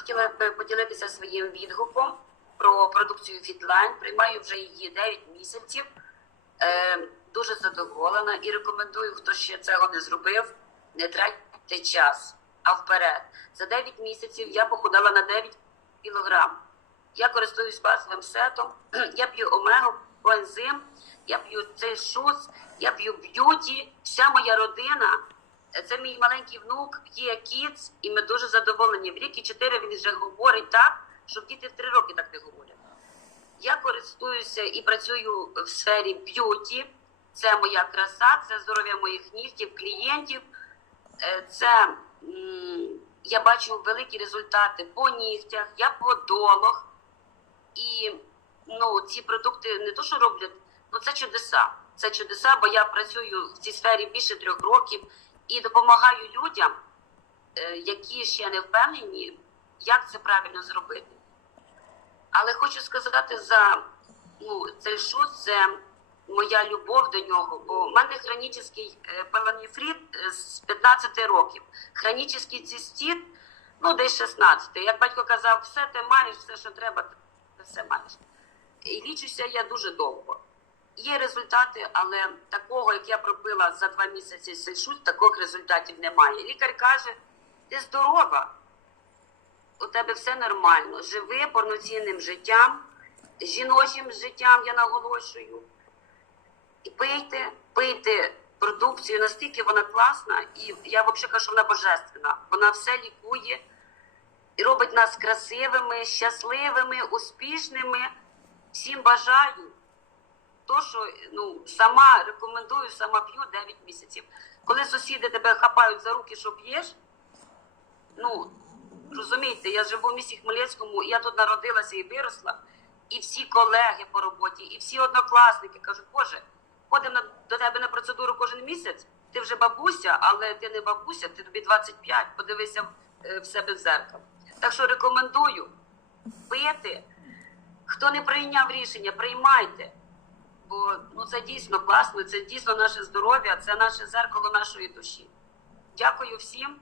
хотіла б поділитися своїм відгуком про продукцію Фітлайн. Приймаю вже її 9 місяців. Е, дуже задоволена і рекомендую, хто ще цього не зробив, не тратьте час, а вперед. За 9 місяців я похудала на 9 кілограм. Я користуюсь базовим сетом, я п'ю омегу, коензим, я п'ю цей шуц, я п'ю б'юті, вся моя родина. Це мій маленький внук, є кіц, і ми дуже задоволені. В рік і чотири він вже говорить так, що діти в три роки так не говорять. Я користуюся і працюю в сфері б'юті. Це моя краса, це здоров'я моїх нігтів, клієнтів. Е, Це я бачу великі результати по нігтях, я подолог. І ну, ці продукти не то, що роблять, ну це чудеса. Це чудеса, бо я працюю в цій сфері більше трьох років і допомагаю людям, е, які ще не впевнені, як це правильно зробити. Але хочу сказати за ну, цей шут, це моя любов до нього, бо в мене хронічний е, е, з 15 років, хронічний цистит, ну десь 16. Як батько казав, все ти маєш, все, що треба, ти все маєш. І лічуся я дуже довго. Є результати, але такого, як я пробила за два місяці сельшут, таких результатів немає. Лікар каже, ти здорова, у тебе все нормально, живи повноцінним життям, жіночим життям, я наголошую. І пийте, пийте продукцію, настільки вона класна, і я взагалі кажу, що вона божественна. Вона все лікує і робить нас красивими, щасливими, успішними. Всім бажаю. Що ну, сама рекомендую, сама п'ю 9 місяців. Коли сусіди тебе хапають за руки, що п'єш, ну, розумієте, я живу в місті Хмельницькому, я тут народилася і виросла, і всі колеги по роботі, і всі однокласники кажуть, Боже, ходимо до тебе на процедуру кожен місяць, ти вже бабуся, але ти не бабуся, ти тобі 25, подивися е, в себе в зеркало. Так що рекомендую пити. Хто не прийняв рішення, приймайте. Бо ну, це дійсно класно, це дійсно наше здоров'я, це наше зеркало нашої душі. Дякую всім.